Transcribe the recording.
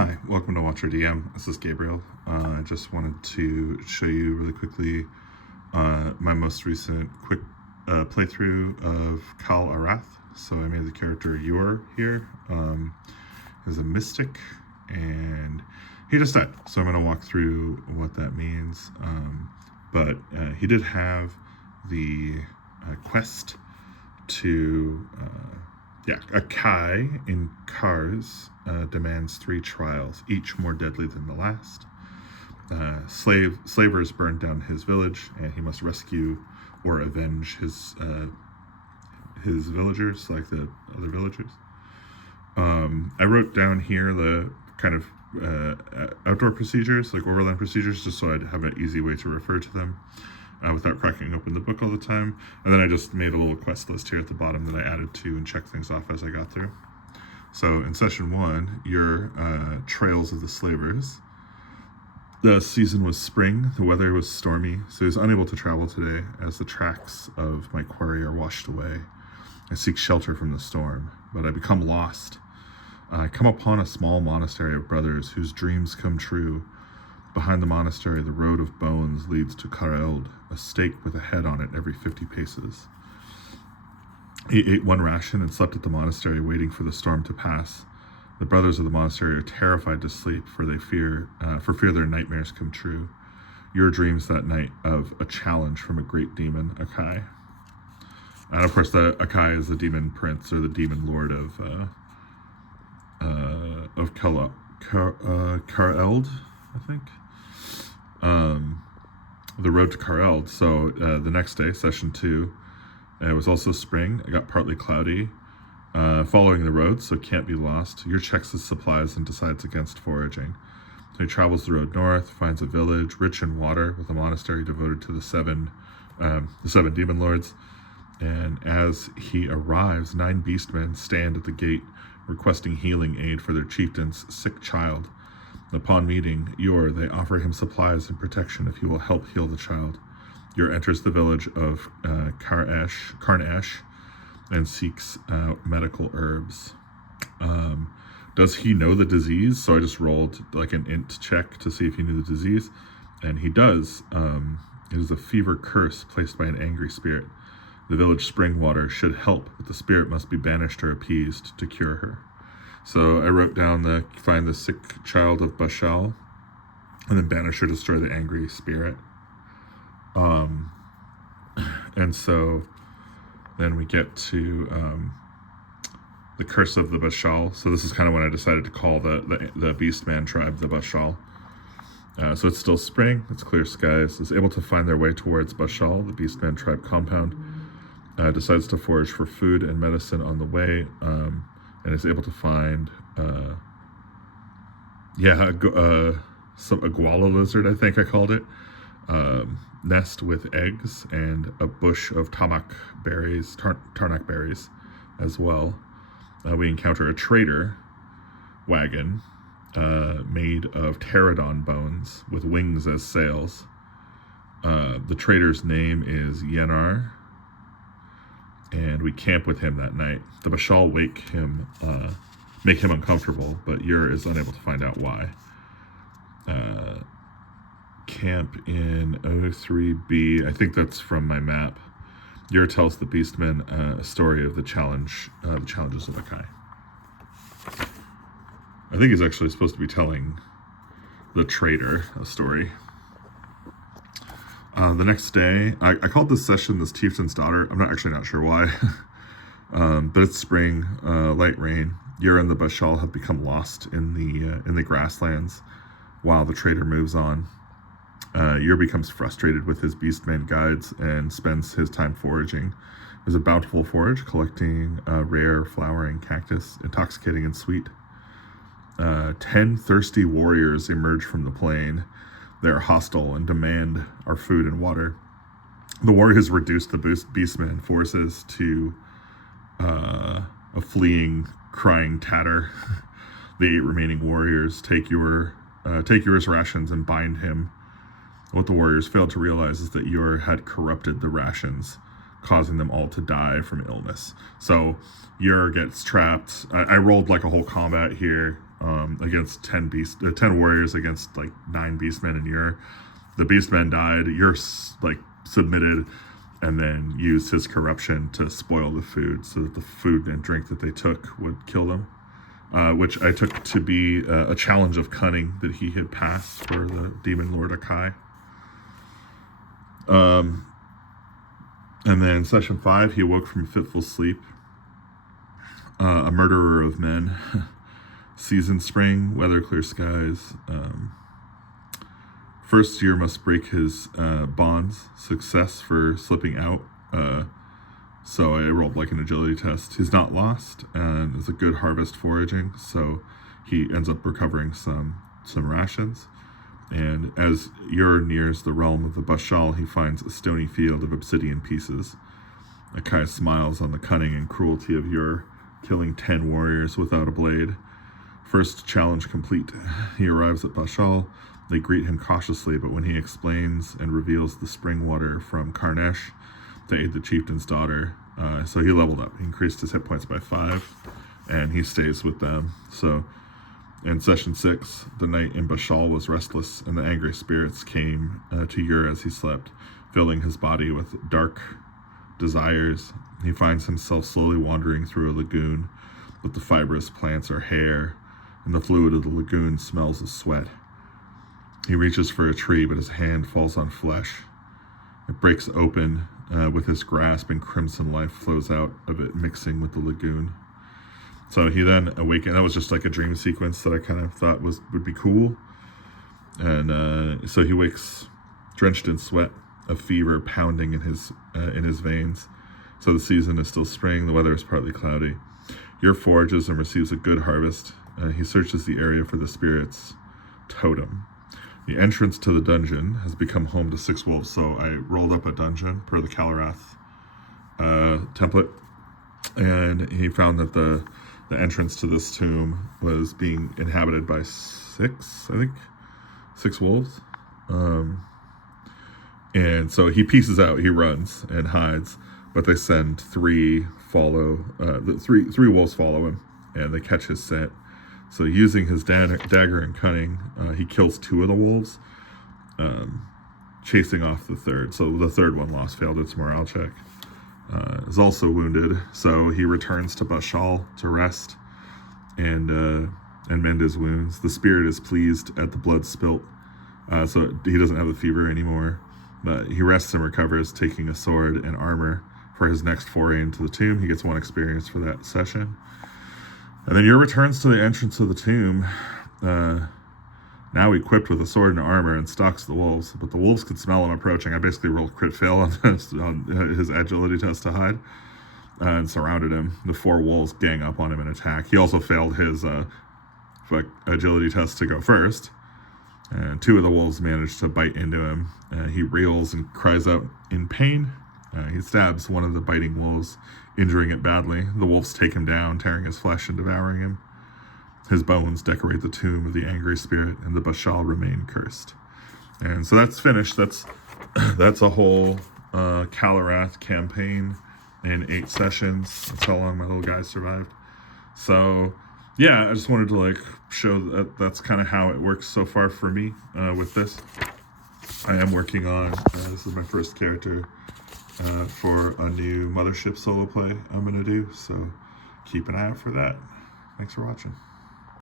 Hi, welcome to Watcher DM. This is Gabriel. I just wanted to show you really quickly my most recent quick playthrough of Kal-Arath. So I made the character Yor here. He's a mystic, and he just died. So I'm going to walk through what that means. But he did have the quest to... a Kai in Cars demands 3 trials, each more deadly than the last. Slavers burned down his village, and he must rescue or avenge his villagers, like the other villagers. I wrote down here the kind of outdoor procedures, like overland procedures, just so I'd have an easy way to refer to them without cracking open the book all the time. And then I just made a little quest list here at the bottom that I added to and checked things off as I got through. So in session 1, your trails of the slavers. The season was spring, the weather was stormy, so he was unable to travel today as the tracks of my quarry are washed away. I seek shelter from the storm, but I become lost. I come upon a small monastery of brothers whose dreams come true. Behind the monastery, the road of bones leads to Kal-Arath, a stake with a head on it every 50 paces. He ate 1 ration and slept at the monastery, waiting for the storm to pass. The brothers of the monastery are terrified to sleep, for fear their nightmares come true. Your dreams that night of a challenge from a great demon, Akai. And of course, the Akai is the demon prince, or the demon lord of Kal-Arath, I think. The road to Kal-Arath. So the next day, session 2, it was also spring. It got partly cloudy. Following the road, so can't be lost. Your checks his supplies and decides against foraging. So he travels the road north, finds a village rich in water with a monastery devoted to the seven demon lords. And as he arrives, 9 beastmen stand at the gate, requesting healing aid for their chieftain's sick child. Upon meeting Yor, they offer him supplies and protection if he will help heal the child. Yor enters the village of Karnash and seeks out medical herbs. Does he know the disease? So I just rolled like an int check to see if he knew the disease, and he does. It is a fever curse placed by an angry spirit. The village spring water should help, but the spirit must be banished or appeased to cure her. So I wrote down find the sick child of Bashal, and then banish or destroy the angry spirit. And so then we get to the curse of the Bashal. So this is kind of when I decided to call the Beastman tribe the Bashal. So it's still spring, it's clear skies. Is able to find their way towards Bashal, the Beastman tribe compound. Decides to forage for food and medicine on the way. And is able to find a guala lizard, I think I called it, nest with eggs, and a bush of tarnak berries as well. We encounter a trader wagon made of pterodon bones with wings as sails. The trader's name is Yenar, and we camp with him that night. The Bashal make him uncomfortable, but Yor is unable to find out why. Camp in O3B, I think that's from my map. Yor tells the Beastmen a story of the challenges of Akai. I think he's actually supposed to be telling the trader a story. The next day, I called this session this chieftain's daughter. I'm not sure why. But it's spring, light rain. Yor and the Bashal have become lost in the grasslands while the trader moves on. Yor becomes frustrated with his beastman guides and spends his time foraging. There's a bountiful forage, collecting rare flowering cactus, intoxicating and sweet. 10 thirsty warriors emerge from the plain. They are hostile and demand our food and water. The warriors reduce the beastman forces to a fleeing, crying tatter. The 8 remaining warriors take Yor's rations and bind him. What the warriors failed to realize is that Yor had corrupted the rations, causing them all to die from illness. So Yor gets trapped. I rolled like a whole combat here. against 10 warriors against like 9 beastmen, and the beastmen died. You're like submitted, and then used his corruption to spoil the food, so that the food and drink that they took would kill them. Which I took to be a challenge of cunning that he had passed for the demon lord Akai. And then session 5, he awoke from fitful sleep. A murderer of men. Season spring, weather clear skies. First year must break his bonds. Success for slipping out. So I rolled like an agility test. He's not lost, and it's a good harvest foraging, so he ends up recovering some rations. And as Ur nears the realm of the Bashal, he finds a stony field of obsidian pieces. Akai smiles on the cunning and cruelty of Ur, killing 10 warriors without a blade. First challenge complete. He arrives at Bashal. They greet him cautiously, but when he explains and reveals the spring water from Karnesh to aid the chieftain's daughter, so he leveled up. He increased his hit points by 5, and he stays with them. So in session 6, the night in Bashal was restless, and the angry spirits came to Ur as he slept, filling his body with dark desires. He finds himself slowly wandering through a lagoon, but the fibrous plants are hair, and the fluid of the lagoon smells of sweat. He reaches for a tree, but his hand falls on flesh. It breaks open with his grasp, and crimson life flows out of it, mixing with the lagoon. So he then awakened. That was just like a dream sequence that I kind of thought would be cool. And so he wakes drenched in sweat, a fever pounding in his veins. So the season is still spring. The weather is partly cloudy. Ur forages and receives a good harvest. He searches the area for the spirit's totem. The entrance to the dungeon has become home to 6 wolves. So I rolled up a dungeon per the Kal-Arath template, and he found that the entrance to this tomb was being inhabited by 6 wolves. And so he pieces out, he runs and hides, but they send 3 three wolves follow him, and they catch his scent. So using his dagger and cunning, he kills 2 of the wolves, chasing off the third. So the third one failed its morale check. Is also wounded, so he returns to Bashal to rest and mend his wounds. The spirit is pleased at the blood spilt, so he doesn't have the fever anymore. But he rests and recovers, taking a sword and armor for his next foray into the tomb. He gets 1 experience for that session. And then Ur returns to the entrance of the tomb, now equipped with a sword and armor, and stalks the wolves. But the wolves could smell him approaching. I basically rolled crit fail on his agility test to hide, and surrounded him. The 4 wolves gang up on him and attack. He also failed his agility test to go first, and 2 of the wolves managed to bite into him. He reels and cries out in pain. He stabs one of the biting wolves, injuring it badly. The wolves take him down, tearing his flesh and devouring him. His bones decorate the tomb of the angry spirit, and the Bashal remain cursed. And so that's finished. That's a whole Kal-Arath campaign in 8 sessions. That's how long my little guy survived. So yeah, I just wanted to show that that's kind of how it works so far for me with this. I am working on, this is my first character for a new Mothership solo play I'm going to do, so keep an eye out for that. Thanks for watching.